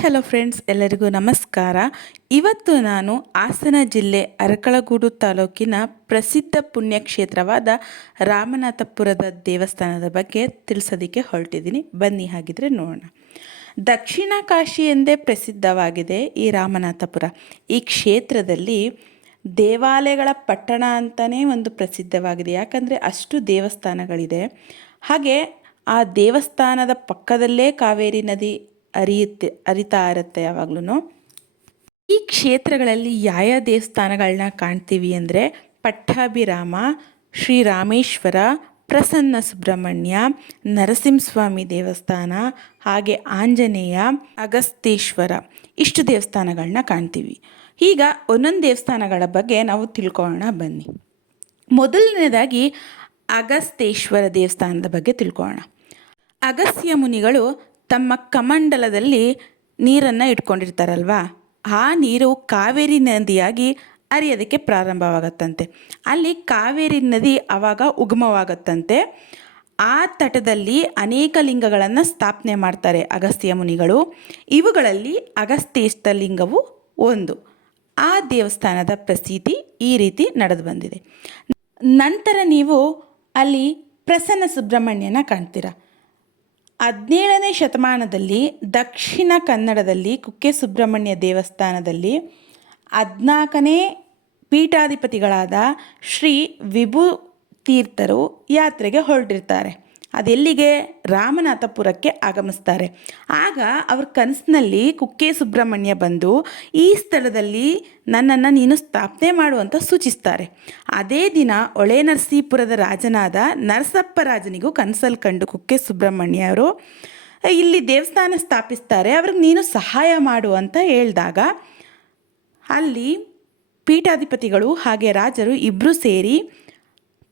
Hello friends, ಎಲ್ಲರಿಗೂ ನಮಸ್ಕಾರ. ಇವತ್ತು ನಾನು ಹಾಸನ ಜಿಲ್ಲೆ ಅರಕಳಗೂಡು ತಾಲೂಕಿನ ಪ್ರಸಿದ್ಧ ಪುಣ್ಯಕ್ಷೇತ್ರವಾದ ರಾಮನಾಥಪುರದ ದೇವಸ್ಥಾನದ ಬಗ್ಗೆ ತಿಳಿಸೋದಕ್ಕೆ ಹೊರಟಿದ್ದೀನಿ. ಬನ್ನಿ ಹಾಗಿದ್ರೆ ನೋಡೋಣ. ದಕ್ಷಿಣ ಕಾಶಿ ಎಂದೇ ಪ್ರಸಿದ್ಧವಾಗಿದೆ ಈ ರಾಮನಾಥಪುರ. ಈ ಕ್ಷೇತ್ರದಲ್ಲಿ ದೇವಾಲಯಗಳ ಪಟ್ಟಣ ಅಂತಲೇ ಒಂದು ಪ್ರಸಿದ್ಧವಾಗಿದೆ. ಯಾಕಂದರೆ ಅಷ್ಟು ದೇವಸ್ಥಾನಗಳಿದೆ. ಹಾಗೆ ಆ ದೇವಸ್ಥಾನದ ಪಕ್ಕದಲ್ಲೇ ಕಾವೇರಿ ನದಿ ಹರಿಯುತ್ತೆ ಅರಿತಾ ಇರುತ್ತೆ ಯಾವಾಗ್ಲೂ ಈ ಕ್ಷೇತ್ರಗಳಲ್ಲಿ ಯಾವ ದೇವಸ್ಥಾನಗಳನ್ನ ಕಾಣ್ತೀವಿ ಅಂದರೆ ಪಟ್ಟಾಭಿರಾಮ, ಶ್ರೀರಾಮೇಶ್ವರ, ಪ್ರಸನ್ನ ಸುಬ್ರಹ್ಮಣ್ಯ, ನರಸಿಂಹಸ್ವಾಮಿ ದೇವಸ್ಥಾನ, ಹಾಗೆ ಆಂಜನೇಯ ಅಗಸ್ತೇಶ್ವರ ಇಷ್ಟು ದೇವಸ್ಥಾನಗಳನ್ನ ಕಾಣ್ತೀವಿ. ಈಗ ಒಂದೊಂದು ದೇವಸ್ಥಾನಗಳ ಬಗ್ಗೆ ನಾವು ತಿಳ್ಕೊಳ್ಳೋಣ ಬನ್ನಿ. ಮೊದಲನೇದಾಗಿ ಅಗಸ್ತೇಶ್ವರ ದೇವಸ್ಥಾನದ ಬಗ್ಗೆ ತಿಳ್ಕೊಳ್ಳೋಣ. ಅಗಸ್ತ್ಯ ಮುನಿಗಳು ತಮ್ಮ ಕಮಂಡಲದಲ್ಲಿ ನೀರನ್ನು ಇಟ್ಕೊಂಡಿರ್ತಾರಲ್ವಾ? ಆ ನೀರು ಕಾವೇರಿ ನದಿಯಾಗಿ ಅರಿಯೋದಕ್ಕೆ ಪ್ರಾರಂಭವಾಗತ್ತಂತೆ. ಅಲ್ಲಿ ಕಾವೇರಿ ನದಿ ಆವಾಗ ಉಗಮವಾಗತ್ತಂತೆ. ಆ ತಟದಲ್ಲಿ ಅನೇಕ ಲಿಂಗಗಳನ್ನು ಸ್ಥಾಪನೆ ಮಾಡ್ತಾರೆ ಅಗಸ್ತ್ಯ ಮುನಿಗಳು. ಇವುಗಳಲ್ಲಿ ಅಗಸ್ತ್ಯಸ್ಥ ಲಿಂಗವು ಒಂದು. ಆ ದೇವಸ್ಥಾನದ ಪ್ರಸಿದ್ಧಿ ಈ ರೀತಿ ನಡೆದು ಬಂದಿದೆ. ನಂತರ ನೀವು ಅಲ್ಲಿ ಪ್ರಸನ್ನ ಸುಬ್ರಹ್ಮಣ್ಯನ ಕಾಣ್ತೀರ? ಹದಿನೇಳನೇ ಶತಮಾನದಲ್ಲಿ ದಕ್ಷಿಣ ಕನ್ನಡದಲ್ಲಿ ಕುಕ್ಕೆ ಸುಬ್ರಹ್ಮಣ್ಯ ದೇವಸ್ಥಾನದಲ್ಲಿ ಹದಿನಾಲ್ಕನೇ ಪೀಠಾಧಿಪತಿಗಳಾದ ಶ್ರೀ ವಿಭು ತೀರ್ಥರು ಯಾತ್ರೆಗೆ ಹೊರಟಿರ್ತಾರೆ. ಅದೆಲ್ಲಿಗೆ ರಾಮನಾಥಪುರಕ್ಕೆ ಆಗಮಿಸ್ತಾರೆ. ಆಗ ಅವ್ರ ಕನಸಿನಲ್ಲಿ ಕುಕ್ಕೆ ಸುಬ್ರಹ್ಮಣ್ಯ ಬಂದು ಈ ಸ್ಥಳದಲ್ಲಿ ನನ್ನನ್ನು ನೀನು ಸ್ಥಾಪನೆ ಮಾಡುವಂತ ಸೂಚಿಸ್ತಾರೆ. ಅದೇ ದಿನ ಒಳೆ ನರಸೀಪುರದ ರಾಜನಾದ ನರಸಪ್ಪ ರಾಜನಿಗೂ ಕನಸಲ್ಲಿ ಕಂಡು ಕುಕ್ಕೆ ಸುಬ್ರಹ್ಮಣ್ಯ ಅವರು, ಇಲ್ಲಿ ದೇವಸ್ಥಾನ ಸ್ಥಾಪಿಸ್ತಾರೆ, ಅವ್ರಿಗೆ ನೀನು ಸಹಾಯ ಮಾಡು ಅಂತ ಹೇಳಿದಾಗ ಅಲ್ಲಿ ಪೀಠಾಧಿಪತಿಗಳು ಹಾಗೆ ರಾಜರು ಇಬ್ಬರು ಸೇರಿ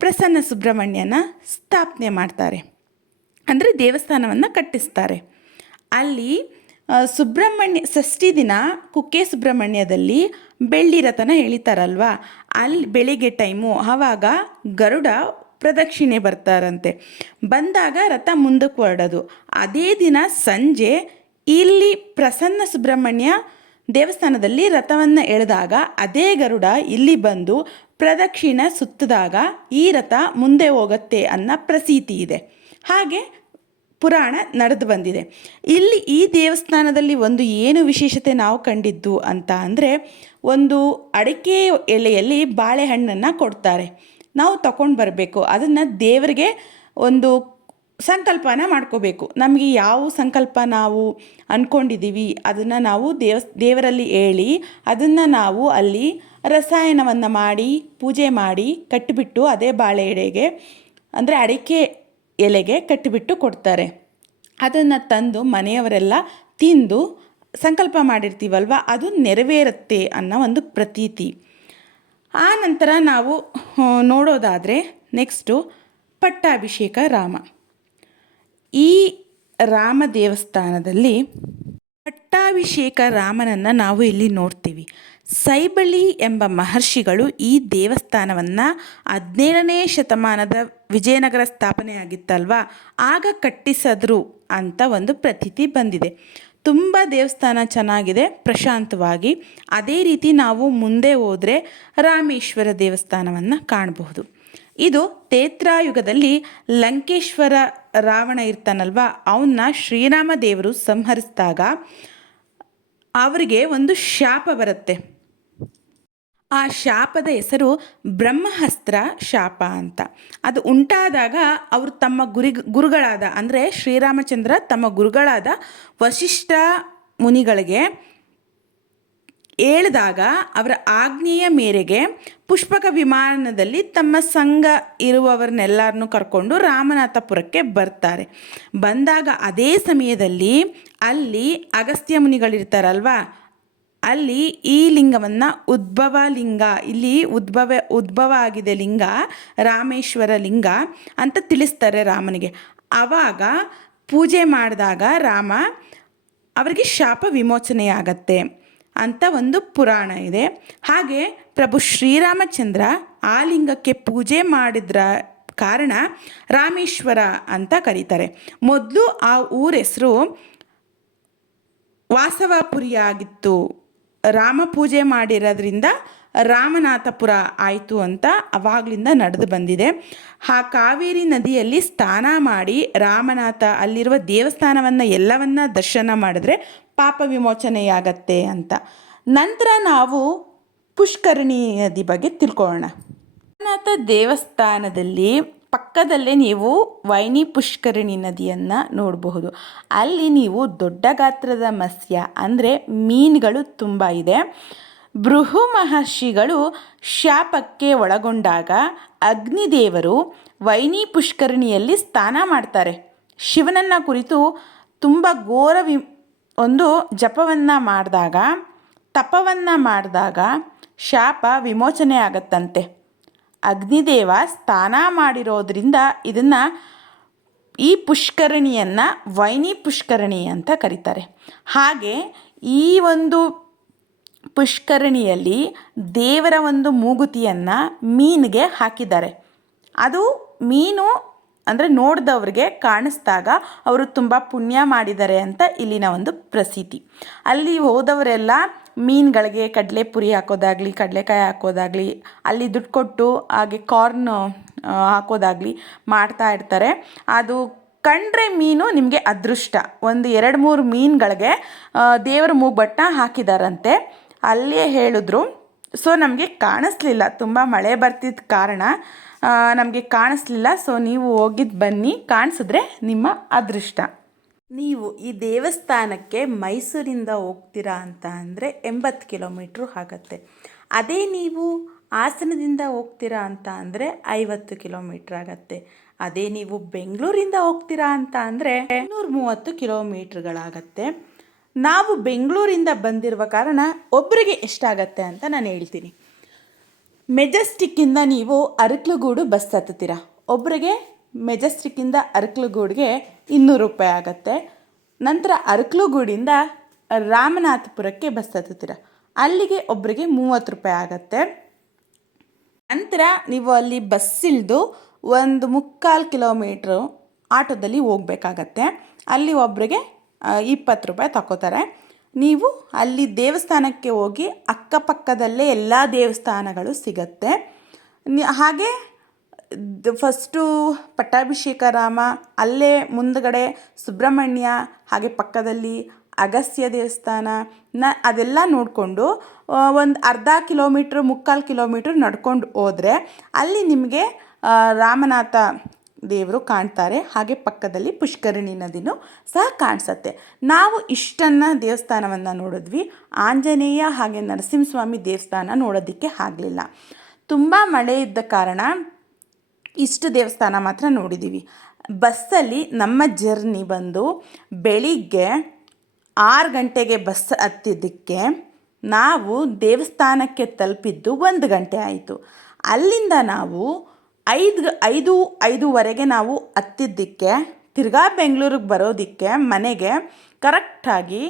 ಪ್ರಸನ್ನ ಸುಬ್ರಹ್ಮಣ್ಯನ ಸ್ಥಾಪನೆ ಮಾಡ್ತಾರೆ. ಅಂದರೆ ದೇವಸ್ಥಾನವನ್ನು ಕಟ್ಟಿಸ್ತಾರೆ. ಅಲ್ಲಿ ಸುಬ್ರಹ್ಮಣ್ಯ, ಷಷ್ಠಿ ದಿನ ಕುಕ್ಕೆ ಸುಬ್ರಹ್ಮಣ್ಯದಲ್ಲಿ ಬೆಳ್ಳಿ ರಥನ ಎಳಿತಾರಲ್ವ? ಅಲ್ಲಿ ಬೆಳಿಗ್ಗೆ ಟೈಮು ಆವಾಗ ಗರುಡ ಪ್ರದಕ್ಷಿಣೆ ಬರ್ತಾರಂತೆ. ಬಂದಾಗ ರಥ ಮುಂದಕ್ಕೆ ಹೊರಡೋದು. ಅದೇ ದಿನ ಸಂಜೆ ಇಲ್ಲಿ ಪ್ರಸನ್ನ ಸುಬ್ರಹ್ಮಣ್ಯ ದೇವಸ್ಥಾನದಲ್ಲಿ ರಥವನ್ನು ಎಳೆದಾಗ ಅದೇ ಗರುಡ ಇಲ್ಲಿ ಬಂದು ಪ್ರದಕ್ಷಿಣೆ ಸುತ್ತಿದಾಗ ಈ ರಥ ಮುಂದೆ ಹೋಗುತ್ತೆ ಅನ್ನೋ ಪ್ರಸೀತಿ ಇದೆ. ಹಾಗೆ ಪುರಾಣ ನಡೆದು ಬಂದಿದೆ. ಇಲ್ಲಿ ಈ ದೇವಸ್ಥಾನದಲ್ಲಿ ಒಂದು ಏನು ವಿಶೇಷತೆ ನಾವು ಕಂಡಿದ್ದು ಅಂತ ಅಂದರೆ ಒಂದು ಅಡಿಕೆ ಎಲೆಯಲ್ಲಿ ಬಾಳೆಹಣ್ಣನ್ನು ಕೊಡ್ತಾರೆ. ನಾವು ತಗೊಂಡು ಬರಬೇಕು. ಅದನ್ನು ದೇವರಿಗೆ ಒಂದು ಸಂಕಲ್ಪನ ಮಾಡ್ಕೋಬೇಕು. ನಮಗೆ ಯಾವ ಸಂಕಲ್ಪ ನಾವು ಅಂದ್ಕೊಂಡಿದ್ದೀವಿ ಅದನ್ನು ನಾವು ದೇವ ದೇವರಲ್ಲಿ ಹೇಳಿ ಅದನ್ನು ನಾವು ಅಲ್ಲಿ ರಸಾಯನವನ್ನು ಮಾಡಿ, ಪೂಜೆ ಮಾಡಿ ಕಟ್ಟಿಬಿಟ್ಟು ಅದೇ ಬಾಳೆ ಎಡೆಗೆ ಅಂದರೆ ಅಡಿಕೆ ಎಲೆಗೆ ಕಟ್ಟಿಬಿಟ್ಟು ಕೊಡ್ತಾರೆ. ಅದನ್ನು ತಂದು ಮನೆಯವರೆಲ್ಲ ತಿಂದು ಸಂಕಲ್ಪ ಮಾಡಿರ್ತೀವಲ್ವ? ಅದು ನೆರವೇರುತ್ತೆ ಅನ್ನೋ ಒಂದು ಪ್ರತೀತಿ. ಆ ನಂತರ ನಾವು ನೋಡೋದಾದರೆ ನೆಕ್ಸ್ಟು ಪಟ್ಟಾಭಿಷೇಕ ರಾಮ. ಈ ರಾಮ ದೇವಸ್ಥಾನದಲ್ಲಿ ಪಟ್ಟಾಭಿಷೇಕ ರಾಮನನ್ನು ನಾವು ಇಲ್ಲಿ ನೋಡ್ತೀವಿ. ಸೈಬಳಿ ಎಂಬ ಮಹರ್ಷಿಗಳು ಈ ದೇವಸ್ಥಾನವನ್ನು ಹದಿನೇಳನೇ ಶತಮಾನದ ವಿಜಯನಗರ ಸ್ಥಾಪನೆ ಆಗಿತ್ತಲ್ವ? ಆಗ ಕಟ್ಟಿಸಿದ್ರು ಅಂತ ಒಂದು ಪ್ರತೀತಿ ಬಂದಿದೆ. ತುಂಬ ದೇವಸ್ಥಾನ ಚೆನ್ನಾಗಿದೆ, ಪ್ರಶಾಂತವಾಗಿ. ಅದೇ ರೀತಿ ನಾವು ಮುಂದೆ ಹೋದರೆ ರಾಮೇಶ್ವರ ದೇವಸ್ಥಾನವನ್ನು ಕಾಣಬಹುದು. ಇದು ತೇತ್ರಾಯುಗದಲ್ಲಿ ಲಂಕೇಶ್ವರ ರಾವಣ ಇರ್ತಾನಲ್ವ? ಅವನ್ನ ಶ್ರೀರಾಮ ದೇವರು ಸಂಹರಿಸಿದಾಗ ಅವರಿಗೆ ಒಂದು ಶಾಪ ಬರುತ್ತೆ. ಆ ಶಾಪದ ಹೆಸರು ಬ್ರಹ್ಮಹಸ್ತ್ರ ಶಾಪ ಅಂತ. ಅದು ಉಂಟಾದಾಗ ಅವರು ತಮ್ಮ ಗುರಿ ಗುರುಗಳಾದ, ಅಂದರೆ ಶ್ರೀರಾಮಚಂದ್ರ ತಮ್ಮ ಗುರುಗಳಾದ ವಶಿಷ್ಠ ಮುನಿಗಳಿಗೆ ಹೇಳಿದಾಗ ಅವರ ಆಜ್ಞೆಯ ಮೇರೆಗೆ ಪುಷ್ಪಕ ವಿಮಾನದಲ್ಲಿ ತಮ್ಮ ಸಂಘ ಇರುವವರನ್ನೆಲ್ಲರನ್ನು ಕರ್ಕೊಂಡು ರಾಮನಾಥಪುರಕ್ಕೆ ಬರ್ತಾರೆ. ಬಂದಾಗ ಅದೇ ಸಮಯದಲ್ಲಿ ಅಲ್ಲಿ ಅಗಸ್ತ್ಯ ಮುನಿಗಳಿರ್ತಾರಲ್ವ ಅಲ್ಲಿ ಈ ಲಿಂಗವನ್ನು ಉದ್ಭವ ಲಿಂಗ, ಇಲ್ಲಿ ಉದ್ಭವ ಉದ್ಭವ ಆಗಿದೆ ಲಿಂಗ, ರಾಮೇಶ್ವರ ಲಿಂಗ ಅಂತ ತಿಳಿಸ್ತಾರೆ ರಾಮನಿಗೆ. ಆವಾಗ ಪೂಜೆ ಮಾಡಿದಾಗ ರಾಮ ಅವರಿಗೆ ಶಾಪ ವಿಮೋಚನೆಯಾಗತ್ತೆ ಅಂತ ಒಂದು ಪುರಾಣ ಇದೆ. ಹಾಗೆ ಪ್ರಭು ಶ್ರೀರಾಮಚಂದ್ರ ಆ ಲಿಂಗಕ್ಕೆ ಪೂಜೆ ಮಾಡಿದ್ರ ಕಾರಣ ರಾಮೇಶ್ವರ ಅಂತ ಕರೀತಾರೆ. ಮೊದಲು ಆ ಊರ ಹೆಸರು ವಾಸವಪುರಿಯಾಗಿತ್ತು. ರಾಮ ಪೂಜೆ ಮಾಡಿರೋದ್ರಿಂದ ರಾಮನಾಥಪುರ ಆಯಿತು ಅಂತ ಅವಾಗಲಿಂದ ನಡೆದು ಬಂದಿದೆ. ಆ ಕಾವೇರಿ ನದಿಯಲ್ಲಿ ಸ್ನಾನ ಮಾಡಿ ರಾಮನಾಥ ಅಲ್ಲಿರುವ ದೇವಸ್ಥಾನವನ್ನು ಎಲ್ಲವನ್ನ ದರ್ಶನ ಮಾಡಿದ್ರೆ ಪಾಪ ವಿಮೋಚನೆಯಾಗತ್ತೆ ಅಂತ. ನಂತರ ನಾವು ಪುಷ್ಕರಣಿ ನದಿ ಬಗ್ಗೆ ತಿಳ್ಕೊಳ್ಳೋಣ. ರಾಮನಾಥ ದೇವಸ್ಥಾನದಲ್ಲಿ ಪಕ್ಕದಲ್ಲೇ ನೀವು ವೈನಿ ಪುಷ್ಕರಣಿ ನದಿಯನ್ನು ನೋಡಬಹುದು. ಅಲ್ಲಿ ನೀವು ದೊಡ್ಡ ಗಾತ್ರದ ಮತ್ಸ್ಯ, ಅಂದರೆ ಮೀನುಗಳು ತುಂಬ ಇದೆ. ಬೃಹು ಮಹರ್ಷಿಗಳು ಶಾಪಕ್ಕೆ ಒಳಗೊಂಡಾಗ ಅಗ್ನಿದೇವರು ವೈನಿ ಪುಷ್ಕರಣಿಯಲ್ಲಿ ಸ್ನಾನ ಮಾಡ್ತಾರೆ. ಶಿವನನ್ನ ಕುರಿತು ತುಂಬ ಘೋರ ವಿ ಒಂದು ಜಪವನ್ನು ಮಾಡಿದಾಗ, ತಪವನ್ನು ಮಾಡಿದಾಗ ಶಾಪ ವಿಮೋಚನೆ ಆಗತ್ತಂತೆ. ಅಗ್ನಿದೇವ ಸ್ನಾನ ಮಾಡಿರೋದ್ರಿಂದ ಇದನ್ನು ಈ ಪುಷ್ಕರಣಿಯನ್ನು ವೈನಿ ಪುಷ್ಕರಣಿ ಅಂತ ಕರೀತಾರೆ. ಹಾಗೆ ಈ ಒಂದು ಪುಷ್ಕರಣಿಯಲ್ಲಿ ದೇವರ ಒಂದು ಮೂಗುತಿಯನ್ನು ಮೀನಿಗೆ ಹಾಕಿದ್ದಾರೆ. ಅದು ಮೀನು ಅಂದರೆ ನೋಡಿದವ್ರಿಗೆ ಕಾಣಿಸ್ದಾಗ ಅವರು ತುಂಬ ಪುಣ್ಯ ಮಾಡಿದ್ದಾರೆ ಅಂತ ಇಲ್ಲಿನ ಒಂದು ಪ್ರಸಿದ್ಧಿ ಅಲ್ಲಿ ಹೋದವರೆಲ್ಲ ಮೀನುಗಳಿಗೆ ಕಡಲೆ ಪುರಿ ಹಾಕೋದಾಗಲಿ, ಕಡಲೆಕಾಯಿ ಹಾಕೋದಾಗಲಿ, ಅಲ್ಲಿ ದುಡ್ಡು ಕೊಟ್ಟು ಹಾಗೆ ಕಾರ್ನ್ ಹಾಕೋದಾಗಲಿ ಮಾಡ್ತಾ ಇರ್ತಾರೆ. ಅದು ಕಂಡ್ರೆ ಮೀನು ನಿಮಗೆ ಅದೃಷ್ಟ. ಒಂದು ಎರಡು ಮೂರು ಮೀನುಗಳಿಗೆ ದೇವರ ಮೂಗ್ಬಟ್ಟ ಹಾಕಿದಾರಂತೆ. ಅಲ್ಲೇ ಹೇಳಿದ್ರು ಸೊ ನಮಗೆ ಕಾಣಿಸ್ಲಿಲ್ಲ, ತುಂಬ ಮಳೆ ಬರ್ತಿದ್ದ ಕಾರಣ ನಮಗೆ ಕಾಣಿಸ್ಲಿಲ್ಲ. ಸೊ ನೀವು ಹೋಗಿದ್ದು ಬನ್ನಿ, ಕಾಣಿಸಿದ್ರೆ ನಿಮ್ಮ ಅದೃಷ್ಟ. ನೀವು ಈ ದೇವಸ್ಥಾನಕ್ಕೆ ಮೈಸೂರಿಂದ ಹೋಗ್ತೀರಾ ಅಂತ ಅಂದರೆ ಎಂಬತ್ತು ಕಿಲೋಮೀಟ್ರು ಆಗತ್ತೆ. ಅದೇ ನೀವು ಹಾಸನದಿಂದ ಹೋಗ್ತೀರಾ ಅಂತ ಅಂದರೆ ಐವತ್ತು ಕಿಲೋಮೀಟ್ರ್ ಆಗತ್ತೆ. ಅದೇ ನೀವು ಬೆಂಗಳೂರಿಂದ ಹೋಗ್ತೀರಾ ಅಂತ ಅಂದರೆ ನೂರ ಮೂವತ್ತು ಕಿಲೋಮೀಟ್ರ್ಗಳಾಗತ್ತೆ. ನಾವು ಬೆಂಗಳೂರಿಂದ ಬಂದಿರುವ ಕಾರಣ ಒಬ್ಬರಿಗೆ ಎಷ್ಟಾಗತ್ತೆ ಅಂತ ನಾನು ಹೇಳ್ತೀನಿ. ಮೆಜೆಸ್ಟಿಕ್ಕಿಂದ ನೀವು ಅರಕ್ಲಗೂಡು ಬಸ್ ಹತ್ತುತ್ತೀರ? ಒಬ್ಬರಿಗೆ ಮೆಜೆಸ್ಟಿಕ್ಕಿಂದ ಅರಕ್ಲಗೂಡಿಗೆ ಇನ್ನೂರು ರೂಪಾಯಿ ಆಗುತ್ತೆ. ನಂತರ ಅರಕ್ಲಗೂಡಿಂದ ರಾಮನಾಥಪುರಕ್ಕೆ ಬಸ್ ಹತ್ತುತ್ತೀರ? ಅಲ್ಲಿಗೆ ಒಬ್ಬರಿಗೆ ಮೂವತ್ತು ರೂಪಾಯಿ ಆಗತ್ತೆ. ನಂತರ ನೀವು ಅಲ್ಲಿ ಬಸ್ ಇಳಿದು ಒಂದು ಮುಕ್ಕಾಲು ಕಿಲೋಮೀಟ್ರು ಆಟೋದಲ್ಲಿ ಹೋಗಬೇಕಾಗತ್ತೆ. ಅಲ್ಲಿ ಒಬ್ಬರಿಗೆ ಇಪ್ಪತ್ತು ರೂಪಾಯಿ ತಗೋತಾರೆ ನೀವು ಅಲ್ಲಿ ದೇವಸ್ಥಾನಕ್ಕೆ ಹೋಗಿ ಅಕ್ಕಪಕ್ಕದಲ್ಲೇ ಎಲ್ಲ ದೇವಸ್ಥಾನಗಳು ಸಿಗತ್ತೆ. ಹಾಗೆ ಫಸ್ಟು ಪಟ್ಟಾಭಿಷೇಕ ರಾಮ, ಅಲ್ಲೇ ಮುಂದಗಡೆ ಸುಬ್ರಹ್ಮಣ್ಯ, ಹಾಗೆ ಪಕ್ಕದಲ್ಲಿ ಅಗಸ್ತ್ಯ ದೇವಸ್ಥಾನ, ನ, ಅದೆಲ್ಲ ನೋಡಿಕೊಂಡು ಒಂದು ಅರ್ಧ ಕಿಲೋಮೀಟ್ರ್, ಮುಕ್ಕಾಲು ಕಿಲೋಮೀಟ್ರ್ ನಡ್ಕೊಂಡು ಹೋದರೆ ಅಲ್ಲಿ ನಿಮಗೆ ರಾಮನಾಥ ದೇವರು ಕಾಣ್ತಾರೆ. ಹಾಗೆ ಪಕ್ಕದಲ್ಲಿ ಪುಷ್ಕರಣಿ ನದಿನೂ ಸಹ ಕಾಣಿಸತ್ತೆ. ನಾವು ಇಷ್ಟನ್ನು ದೇವಸ್ಥಾನವನ್ನು ನೋಡಿದ್ವಿ. ಆಂಜನೇಯ ಹಾಗೆ ನರಸಿಂಹಸ್ವಾಮಿ ದೇವಸ್ಥಾನ ನೋಡೋದಕ್ಕೆ ಆಗಲಿಲ್ಲ. ತುಂಬ ಮಳೆ ಇದ್ದ ಕಾರಣ ಇಷ್ಟು ದೇವಸ್ಥಾನ ಮಾತ್ರ ನೋಡಿದ್ದೀವಿ ಬಸ್ಸಲ್ಲಿ ನಮ್ಮ ಜರ್ನಿ ಬಂದು ಬೆಳಿಗ್ಗೆ ಆರು ಗಂಟೆಗೆ ಬಸ್ ಹತ್ತಿದ್ದಕ್ಕೆ ನಾವು ದೇವಸ್ಥಾನಕ್ಕೆ ತಲುಪಿದ್ದು ಒಂದು ಗಂಟೆ ಆಯಿತು. ಅಲ್ಲಿಂದ ನಾವು ಐದು ಐದು, ಐದುವರೆಗೆ ನಾವು ಹತ್ತಿದ್ದಕ್ಕೆ, ತಿರ್ಗಾ ಬೆಂಗಳೂರಿಗೆ ಬರೋದಕ್ಕೆ ಮನೆಗೆ ಕರೆಕ್ಟಾಗಿ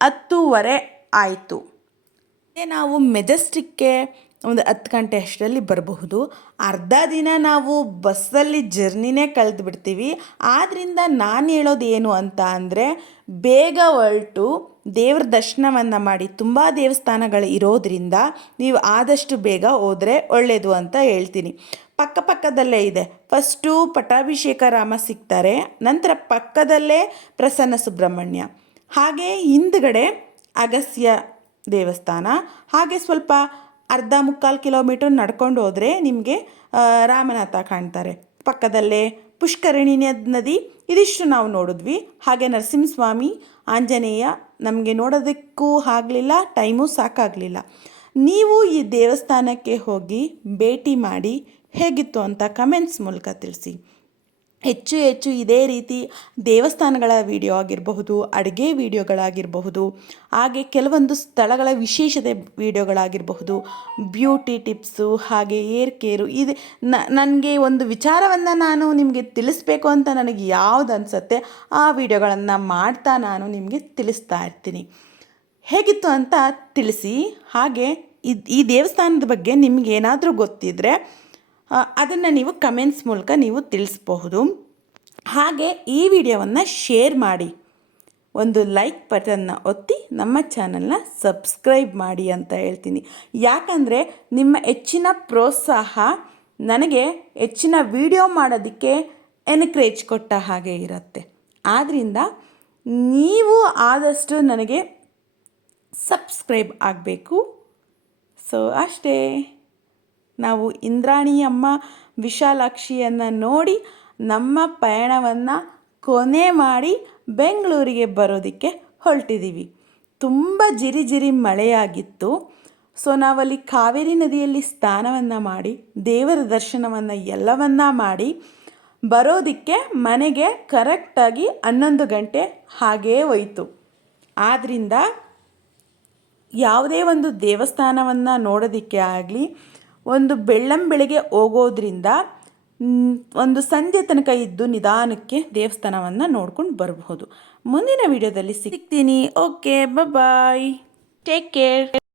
ಹತ್ತೂವರೆ ಆಯಿತು. ನಾವು ಮೆಜೆಸ್ಟಿಕ್ಗೆ ಒಂದು ಹತ್ತು ಗಂಟೆ ಅಷ್ಟರಲ್ಲಿ ಬರಬಹುದು. ಅರ್ಧ ದಿನ ನಾವು ಬಸ್ಸಲ್ಲಿ ಜರ್ನಿನೇ ಕಳೆದು ಬಿಡ್ತೀವಿ. ಆದ್ದರಿಂದ ನಾನು ಹೇಳೋದು ಏನು ಅಂತ ಅಂದರೆ, ಬೇಗ ಹೊರಟು ದೇವ್ರ ದರ್ಶನವನ್ನು ಮಾಡಿ ತುಂಬ ದೇವಸ್ಥಾನಗಳು ಇರೋದರಿಂದ ನೀವು ಆದಷ್ಟು ಬೇಗ ಹೋದರೆ ಒಳ್ಳೆಯದು ಅಂತ ಹೇಳ್ತೀನಿ. ಪಕ್ಕ ಪಕ್ಕದಲ್ಲೇ ಇದೆ. ಫಸ್ಟು ಪಟ್ಟಾಭಿಷೇಕ ರಾಮ ಸಿಗ್ತಾರೆ ನಂತರ ಪಕ್ಕದಲ್ಲೇ ಪ್ರಸನ್ನ ಸುಬ್ರಹ್ಮಣ್ಯ. ಹಾಗೆ ಹಿಂದ್ಗಡೆ ಅಗಸ್ಯ ದೇವಸ್ಥಾನ, ಹಾಗೆ ಸ್ವಲ್ಪ ಅರ್ಧ ಮುಕ್ಕಾಲು ಕಿಲೋಮೀಟರ್ ನಡ್ಕೊಂಡು ಹೋದರೆ ನಿಮಗೆ ರಾಮನಾಥ ಕಾಣ್ತಾರೆ. ಪಕ್ಕದಲ್ಲೇ ಪುಷ್ಕರಣಿ ನದಿ, ಇದಿಷ್ಟು ನಾವು ನೋಡಿದ್ವಿ. ಹಾಗೆ ನರಸಿಂಹಸ್ವಾಮಿ, ಆಂಜನೇಯ, ನಮಗೆ ನೋಡೋದಕ್ಕೂ ಆಗಲಿಲ್ಲ, ಟೈಮು ಸಾಕಾಗಲಿಲ್ಲ. ನೀವು ಈ ದೇವಸ್ಥಾನಕ್ಕೆ ಹೋಗಿ ಭೇಟಿ ಮಾಡಿ ಹೇಗಿತ್ತು ಅಂತ ಕಮೆಂಟ್ಸ್ ಮೂಲಕ ತಿಳಿಸಿ. ಹೆಚ್ಚು ಹೆಚ್ಚು ಇದೇ ರೀತಿ ದೇವಸ್ಥಾನಗಳ ವಿಡಿಯೋ ಆಗಿರಬಹುದು, ಅಡುಗೆ ವಿಡಿಯೋಗಳಾಗಿರಬಹುದು ಹಾಗೆ ಕೆಲವೊಂದು ಸ್ಥಳಗಳ ವಿಶೇಷತೆ ವಿಡಿಯೋಗಳಾಗಿರಬಹುದು ಬ್ಯೂಟಿ ಟಿಪ್ಸು ಹಾಗೆ ಏರ್ ಕೇರು ಇದು. ನನಗೆ ಒಂದು ವಿಚಾರವನ್ನು ನಾನು ನಿಮಗೆ ತಿಳಿಸ್ಬೇಕು ಅಂತ ನನಗೆ ಯಾವ್ದು ಅನಿಸುತ್ತೆ, ಆ ವಿಡಿಯೋಗಳನ್ನು ಮಾಡ್ತಾ ನಾನು ನಿಮಗೆ ತಿಳಿಸ್ತಾ ಇರ್ತೀನಿ. ಹೇಗಿತ್ತು ಅಂತ ತಿಳಿಸಿ. ಹಾಗೆ ಈ ದೇವಸ್ಥಾನದ ಬಗ್ಗೆ ನಿಮಗೇನಾದರೂ ಗೊತ್ತಿದ್ದರೆ ಅದನ್ನು ನೀವು ಕಮೆಂಟ್ಸ್ ಮೂಲಕ ನೀವು ತಿಳಿಸ್ಬಹುದು. ಹಾಗೆ ಈ ವಿಡಿಯೋವನ್ನು ಶೇರ್ ಮಾಡಿ. ಒಂದು ಲೈಕ್ ಬಟನ್ನ ಒತ್ತಿ ನಮ್ಮ ಚಾನಲ್ನ ಸಬ್ಸ್ಕ್ರೈಬ್ ಮಾಡಿ ಅಂತ ಹೇಳ್ತೀನಿ. ಯಾಕಂದರೆ ನಿಮ್ಮ ಹೆಚ್ಚಿನ ಪ್ರೋತ್ಸಾಹ ನನಗೆ ಹೆಚ್ಚಿನ ವಿಡಿಯೋ ಮಾಡೋದಕ್ಕೆ ಎನ್ಕರೇಜ್ ಕೊಟ್ಟ ಹಾಗೆ ಇರುತ್ತೆ. ಆದ್ದರಿಂದ ನೀವು ಆದಷ್ಟು ನನಗೆ ಸಬ್ಸ್ಕ್ರೈಬ್ ಆಗಬೇಕು. ಸೊ ಅಷ್ಟೇ. ನಾವು ಇಂದ್ರಾಣಿಯಮ್ಮ ವಿಶಾಲಾಕ್ಷಿಯನ್ನು ನೋಡಿ ನಮ್ಮ ಪಯಣವನ್ನು ಕೊನೆ ಮಾಡಿ ಬೆಂಗಳೂರಿಗೆ ಬರೋದಕ್ಕೆ ಹೊರಟಿದ್ದೀವಿ ತುಂಬ ಜಿರಿ ಜಿರಿ ಮಳೆಯಾಗಿತ್ತು. ಸೊ ನಾವಲ್ಲಿ ಕಾವೇರಿ ನದಿಯಲ್ಲಿ ಸ್ನಾನವನ್ನು ಮಾಡಿ, ದೇವರ ದರ್ಶನವನ್ನು ಎಲ್ಲವನ್ನ ಮಾಡಿ ಬರೋದಕ್ಕೆ ಮನೆಗೆ ಕರೆಕ್ಟಾಗಿ ಹನ್ನೊಂದು ಗಂಟೆ ಹಾಗೇ ಹೋಯಿತು. ಆದ್ದರಿಂದ ಯಾವುದೇ ಒಂದು ದೇವಸ್ಥಾನವನ್ನು ನೋಡೋದಕ್ಕೆ ಆಗಲಿ ಒಂದು ಬೆಳ್ಳಂ ಬೆಳಗ್ಗೆ ಹೋಗೋದ್ರಿಂದ ಒಂದು ಸಂಜೆ ತನಕ ಇದ್ದು ನಿಧಾನಕ್ಕೆ ದೇವಸ್ಥಾನವನ್ನು ನೋಡ್ಕೊಂಡು ಬರಬಹುದು. ಮುಂದಿನ ವಿಡಿಯೋದಲ್ಲಿ ಸಿಗ್ತೀನಿ. Okay bye take care